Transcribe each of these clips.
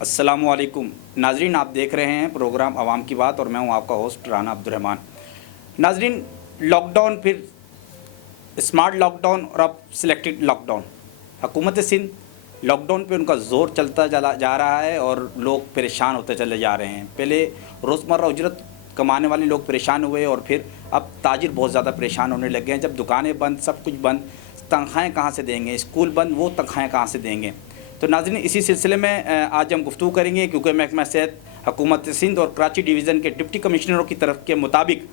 अस्सलामुअलैकुम नाजरीन, आप देख रहे हैं प्रोग्राम आवाम की बात और मैं हूं आपका होस्ट राना अब्दुर्रहमान। नाजरीन, लॉकडाउन, फिर स्मार्ट लॉकडाउन और अब सिलेक्टेड लॉकडाउन। हुकूमत सिंध लॉकडाउन पे उनका ज़ोर चलता चला जा रहा है और लोग परेशान होते चले जा रहे हैं। पहले रोज़मर्रा उजरत कमाने वाले लोग परेशान हुए और फिर अब ताजिर बहुत ज़्यादा परेशान होने लगे हैं। जब दुकानें बंद, सब कुछ बंद, तनख्वाहें कहाँ से देंगे? स्कूल बंद, वो तनख्वाहें कहाँ से देंगे? तो नाज़रीन, इसी सिलसिले में आज हम गुफ्तगू करेंगे क्योंकि महकमा सेहत हुकूमत सिंध और कराची डिवीज़न के डिप्टी कमिश्नरों की तरफ के मुताबिक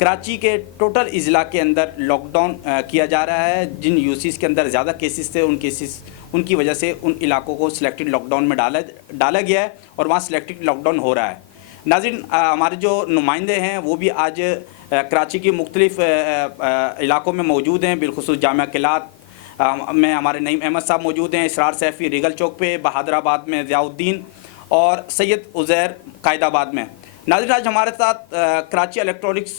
कराची के टोटल इज़ला के अंदर लॉकडाउन किया जा रहा है। जिन यूसीज़ के अंदर ज़्यादा केसेस थे, उन केसेस उनकी वजह से उन इलाकों को सिलेक्टेड लॉकडाउन में डाला गया है और वहाँ सिलेक्टेड लॉकडाउन हो रहा है। नाज़रीन, हमारे जो नुमाइंदे हैं वो भी आज कराची की मुख्तलिफ़ इलाकों में मौजूद हैं। बिलखुसूस जामिया किलात में हमारे नईम अहमद साहब मौजूद हैं, इसरार सैफ़ी रिगल चौक पे, बहादराबाद में ज़ियाउद्दीन और सैयद उज़ैर कायदाबाद में। नाज़रीन, आज हमारे साथ कराची इलेक्ट्रॉनिक्स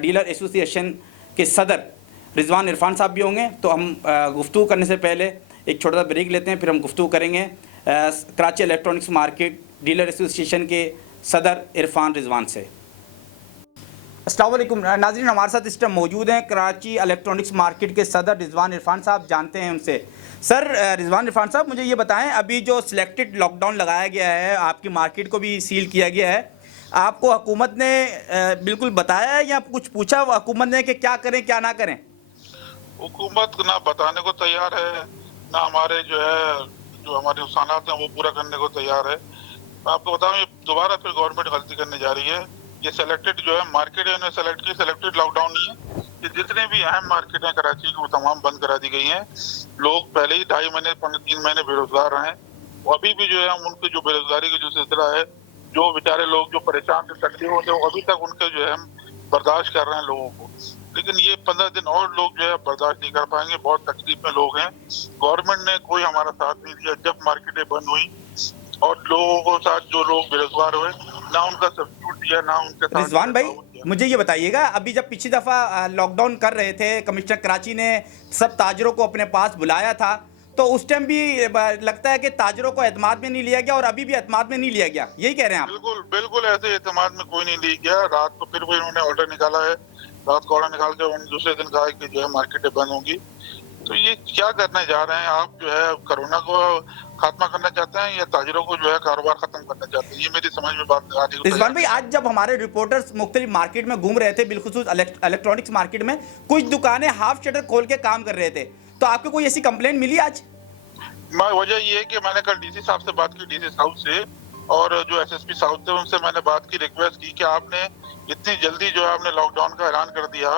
डीलर एसोसिएशन के सदर रिजवान इरफान साहब भी होंगे। तो हम गुफ्तगू करने से पहले एक छोटा सा ब्रेक लेते हैं, फिर हम गुफ्तगू करेंगे Karachi electronics market dealer association के सदर इरफान रिजवान से। अस्सलाम वालेकुम नाज़रीन, हमारे साथ इस टाइम मौजूद हैं कराची इलेक्ट्रॉनिक्स मार्केट के सदर रिजवान इरफान साहब। जानते हैं उनसे। सर रिजवान इरफान साहब, मुझे ये बताएं, अभी जो सिलेक्टेड लॉकडाउन लगाया गया है, आपकी मार्केट को भी सील किया गया है, आपको हुकूमत ने बिल्कुल बताया है या कुछ पूछा हुकूमत ने कि क्या करें क्या ना करें? हुकूमत ना बताने को तैयार है, ना हमारे जो हमारे नुकसानात हैं वो पूरा करने को तैयार है। मैं आपको बताऊं, ये दोबारा फिर गवर्नमेंट गलती करने जा रही है। ये सेलेक्टेड जो है मार्केट है, इन्होंने सेलेक्ट की, सेलेक्टेड लॉकडाउन नहीं है। ये जितने भी अहम मार्केट हैं कराची की वो तमाम बंद करा दी गई हैं। लोग पहले ही 2.5 महीने 3 महीने बेरोजगार रहे हैं। अभी भी जो है उनके जो बेरोजगारी का जो सिलसिला है, जो बेचारे लोग जो परेशान थे, तकलीफ होते हैं, अभी तक उनके जो है हम बर्दाश्त कर रहे हैं लोगों को। लेकिन ये 15 दिन और लोग जो है बर्दाश्त नहीं कर पाएंगे। बहुत तकलीफ में लोग हैं। गवर्नमेंट ने कोई हमारा साथ नहीं दिया। जब मार्केटें बंद हुई और लोगों को साथ जो लोग बेरोजगार हुए, ना उनका सब्सिट्यूट दिया, ना उनके साथ। रिजवान भाई, मुझे ये बताइएगा, अभी जब पिछली दफ़ा लॉकडाउन कर रहे थे, कमिश्नर कराची ने सब ताजरों को अपने पास बुलाया था, तो उस टाइम भी लगता है कि ताजरों को एतमाद में नहीं लिया गया और अभी भी एतमाद में नहीं लिया गया, यही कह रहे हैं आप? बिल्कुल बिल्कुल, ऐसे एतमाद में कोई नहीं लिया गया। रात को फिर वही उन्होंने ऑर्डर निकाला है, रात को ऑर्डर निकाल के दूसरे दिन कहा कि जो है मार्केटें बंद होंगी। तो ये क्या करने जा रहे हैं आप? जो है कोरोना को खात्मा करना चाहते हैं या ताजिरों को जो है कारोबार खत्म करना चाहते हैं? ये मेरी समझ में बात आ रही है। रिजवान भाई, आज जब हमारे रिपोर्टर्स मुख्तलिफ मार्केट में घूम रहे थे, बिलखुसूस इलेक्ट्रॉनिक्स मार्केट में कुछ दुकानें हाफ शटर खोल के काम कर रहे थे, तो आपको कोई ऐसी कंप्लेंट मिली आज? वजह ये है कि मैंने कल डीसी साहब से बात की, डीसी साउथ से, और जो एसएसपी साउथ थे उनसे मैंने बात की, रिक्वेस्ट की कि आपने इतनी जल्दी जो है आपने लॉकडाउन का ऐलान कर दिया,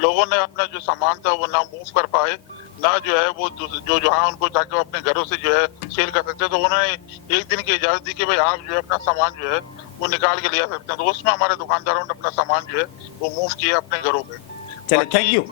लोगों ने अपना जो सामान था वो ना मूव कर पाए, ना जो है वो जो जहाँ उनको ताकि वो अपने घरों से जो है सेल कर सकते, तो उन्होंने एक दिन की इजाजत दी कि भाई आप जो है अपना सामान जो है वो निकाल के ले आ सकते हैं। तो उसमें हमारे दुकानदारों ने अपना सामान जो है वो मूव किया अपने घरों पे। चले, थैंक यू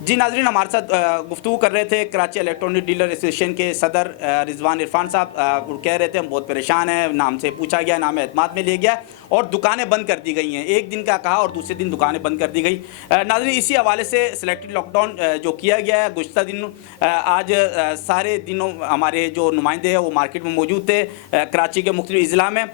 जी। नाजरीन, हमारे साथ गुफ्तगू कर रहे थे कराची इलेक्ट्रॉनिक डीलर एसोसिएशन के सदर रिजवान इरफान साहब। वो कह रहे थे हम बहुत परेशान हैं, नाम से पूछा गया, नाम एतमाद में ले गया और दुकानें बंद कर दी गई हैं। एक दिन का कहा और दूसरे दिन दुकानें बंद कर दी गई। नाजरीन, इसी हवाले से सिलेक्टेड लॉकडाउन जो किया गया है गुज़श्ता दिन, आज सारे दिनों हमारे जो नुमाइंदे हैं वो मार्केट में मौजूद थे कराची के मुख्तलिफ अज़ला में।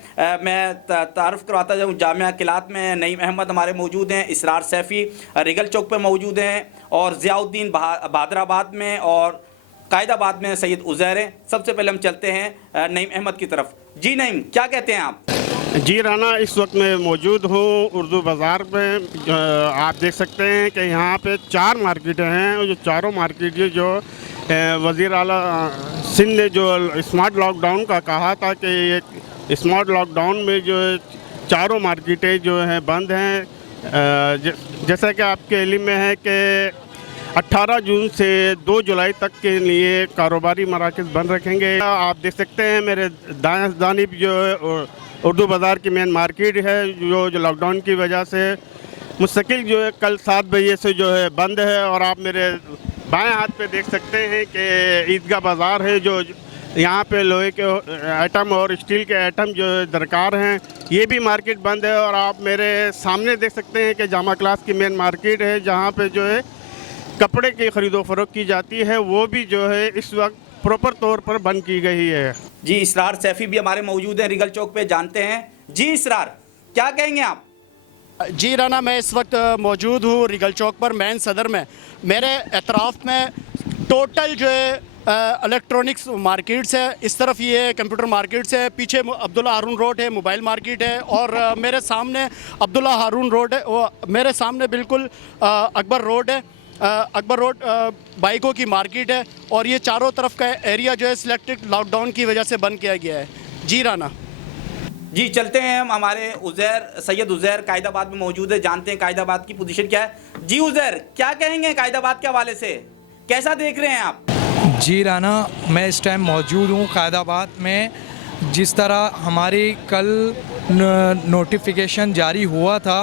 मैं तारुफ़ करवाता जाऊँ, जामिया किलात में नईम अहमद हमारे मौजूद हैं, इसरार सैफ़ी रिगल चौक पर मौजूद हैं और ज़ियाउद्दीन बहादराबाद में और कायदाबाद में सैयद उज़ैर हैं। सबसे पहले हम चलते हैं नईम अहमद की तरफ। जी नईम, क्या कहते हैं आप? जी राना, इस वक्त मैं मौजूद हूँ उर्दू बाज़ार में। आप देख सकते हैं कि यहाँ पे 4 मार्केटें हैं और जो चारों मार्केटें जो वज़ीर आला सिंध ने जो स्मार्ट लॉकडाउन का कहा था कि ये स्मार्ट लॉकडाउन में जो चारों मार्केटें जो हैं बंद हैं। जैसा कि आपके इल्म में है कि 18 जून से 2 जुलाई तक के लिए कारोबारी मराकज़ बंद रखेंगे। आप देख सकते हैं मेरे दाएं जानिब जो उर्दू बाज़ार की मेन मार्केट है, जो लॉकडाउन की वजह से मुस्तकिल जो है कल 7 बजे से जो है बंद है। और आप मेरे बाएं हाथ पे देख सकते हैं कि ईदगाह बाज़ार है, जो यहाँ पे लोहे के आइटम और स्टील के आइटम जो दरकार हैं, ये भी मार्केट बंद है। और आप मेरे सामने देख सकते हैं कि जामा क्लास की मेन मार्केट है, जहाँ पे जो है कपड़े की ख़रीदो फ़रोख्त की जाती है, वो भी जो है इस वक्त प्रॉपर तौर पर बंद की गई है। जी इसरार सैफी भी हमारे मौजूद हैं रिगल चौक पे, जानते हैं। जी इसरार, क्या कहेंगे आप? जी राना, मैं इस वक्त मौजूद हूँ रिगल चौक पर, मेन सदर में। मेरे एतराफ़ में टोटल जो है इलेक्ट्रॉनिक्स मार्केट्स है, इस तरफ ये कंप्यूटर मार्केट्स है, पीछे अब्दुल्ला हारून रोड है, मोबाइल मार्केट है, और मेरे सामने अब्दुल्ला हारून रोड है, वो मेरे सामने बिल्कुल अकबर रोड है, अकबर रोड बाइकों की मार्केट है, और ये चारों तरफ का एरिया जो है सिलेक्टेड लॉकडाउन की वजह से बंद किया गया है। जी राना। जी चलते हैं हम, हमारे उज़ैर सैयद उज़ैर कायदाबाद में मौजूद है, जानते हैं कायदाबाद की पोजीशन क्या है। जी उज़ैर, क्या कहेंगे कायदाबाद के हवाले से, कैसा देख रहे हैं आप? जी राना, मैं इस टाइम मौजूद हूँ कायदाबाद में। जिस तरह हमारी कल नोटिफिकेशन जारी हुआ था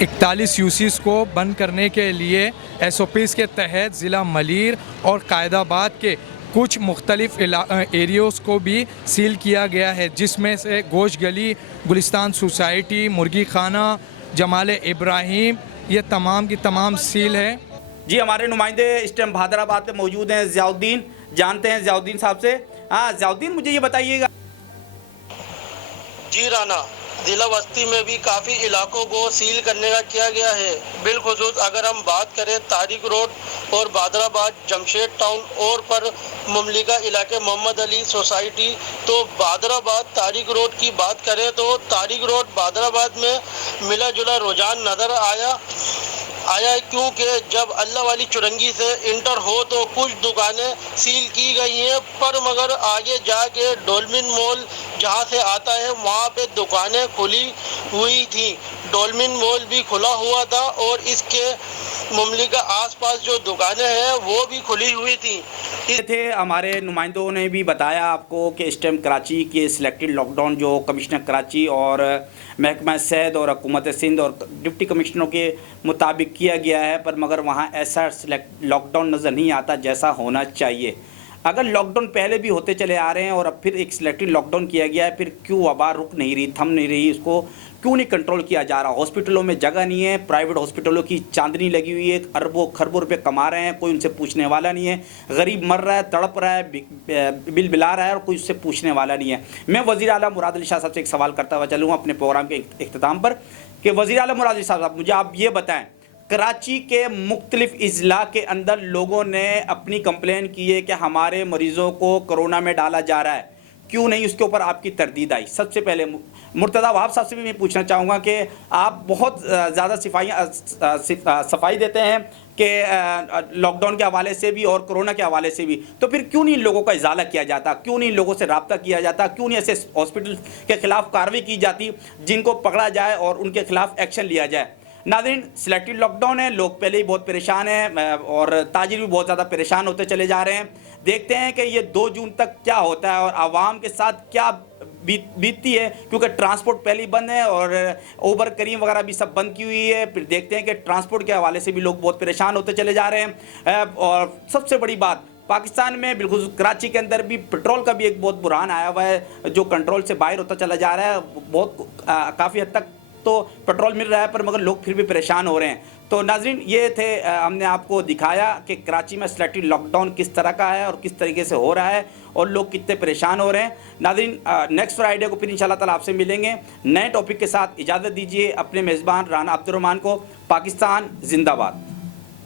41 यूसीज़ को बंद करने के लिए, SOPs के तहत ज़िला मलीर और कायदाबाद के कुछ मुख्तलिफ एरियोज़ को भी सील किया गया है, जिसमें से गोश गली, गुलिस्तान सोसाइटी, मुर्गी खाना, जमाल इब्राहिम, ये तमाम की तमाम सील है। जी हमारे नुमाइंदे इस टाइम भादराबाद पे मौजूद हैं, ज़ियाउद्दीन, जानते हैं ज़ियाउद्दीन साहब से। हाँ ज़ियाउद्दीन, मुझे ये बताइएगा। जी राना, जिला बस्ती में भी काफ़ी इलाकों को सील करने का किया गया है। बिलखुसूस अगर हम बात करें तारिक रोड और बादराबाद जमशेद टाउन और पर ममलिका इलाके मोहम्मद अली सोसाइटी, तो बादराबाद तारिक रोड की बात करें तो तारिक रोड बादराबाद में मिला जुला रुझान नज़र आया, क्योंकि जब अल्लाह वाली चुरंगी से इंटर हो तो कुछ दुकानें सील की गई हैं, पर मगर आगे जाके डोलमिन मॉल जहां से आता है वहां पे दुकानें खुली हुई थी। डोलमिन मॉल भी खुला हुआ था और इसके मुमलिका आसपास जो दुकानें हैं वो भी खुली हुई थी। थे हमारे नुमाइंदों ने भी बताया आपको कि इस टाइम कराची के सिलेक्टेड लॉकडाउन जो कमिश्नर कराची और महकमा सेहत और हुकूमत सिंध और डिप्टी कमिश्नरों के मुताबिक किया गया है, पर मगर वहाँ ऐसा लॉकडाउन नज़र नहीं आता जैसा होना चाहिए। अगर लॉकडाउन पहले भी होते चले आ रहे हैं और अब फिर एक सिलेक्टेड लॉकडाउन किया गया है, फिर क्यों वबा रुक नहीं रही, थम नहीं रही, इसको क्यों नहीं कंट्रोल किया जा रहा? हॉस्पिटलों में जगह नहीं है, प्राइवेट हॉस्पिटलों की चांदनी लगी हुई है, अरबों खरबों रुपए कमा रहे हैं, कोई उनसे पूछने वाला नहीं है। गरीब मर रहा है, तड़प रहा है, बिल बिला रहा है और कोई उससे पूछने वाला नहीं है। मैं वज़ीर आला मुराद अली शाह साहब से एक सवाल करता हुआ चलूँगा अपने प्रोग्राम के इख्तिताम पर कि वज़ीर आला मुराद अली साहब, मुझे आप ये बताएँ, कराची के मुख्तलिफ इज़ला के अंदर लोगों ने अपनी कंप्लेन की है कि हमारे मरीज़ों को कोरोना में डाला जा रहा है, क्यों नहीं उसके ऊपर आपकी तरदीद आई? सबसे पहले मुर्तज़ा वहाब साहब से भी मैं पूछना चाहूँगा कि आप बहुत ज़्यादा सफाई देते हैं कि लॉकडाउन के हवाले से भी और कोरोना के हवाले से भी, तो फिर क्यों नहीं लोगों का इजाला किया जाता, क्यों नहीं लोगों से रब्ता किया जाता, क्यों नहीं ऐसे हॉस्पिटल के ख़िलाफ़ कार्रवाई की जाती जिनको पकड़ा जाए और उनके खिलाफ़ एक्शन लिया जाए? नाज़रीन, सिलेक्टेड लॉकडाउन है, लोग पहले ही बहुत परेशान हैं और ताजिर भी बहुत ज़्यादा परेशान होते चले जा रहे हैं। देखते हैं कि ये 2 जून तक क्या होता है और आवाम के साथ क्या बीतती है, क्योंकि ट्रांसपोर्ट पहले ही बंद है और उबर करीम वगैरह भी सब बंद की हुई है। फिर देखते हैं कि ट्रांसपोर्ट के हवाले से भी लोग बहुत परेशान होते चले जा रहे हैं। और सबसे बड़ी बात, पाकिस्तान में बिल्कुल कराची के अंदर भी पेट्रोल का भी एक बहुत बुरहान आया हुआ है जो कंट्रोल से बाहर होता चला जा रहा है। बहुत काफ़ी हद तक तो पेट्रोल मिल रहा है पर मगर लोग फिर भी परेशान हो रहे हैं। तो नाज़रीन, ये थे, हमने आपको दिखाया कि कराची में सिलेक्टेड लॉकडाउन किस तरह का है और किस तरीके से हो रहा है और लोग कितने परेशान हो रहे हैं। नाज़रीन, नेक्स्ट फ्राइडे को फिर इंशाल्लाह ताला आपसे मिलेंगे नए टॉपिक के साथ। इजाज़त दीजिए अपने मेज़बान राना अब्दुर्रहमान को। पाकिस्तान जिंदाबाद।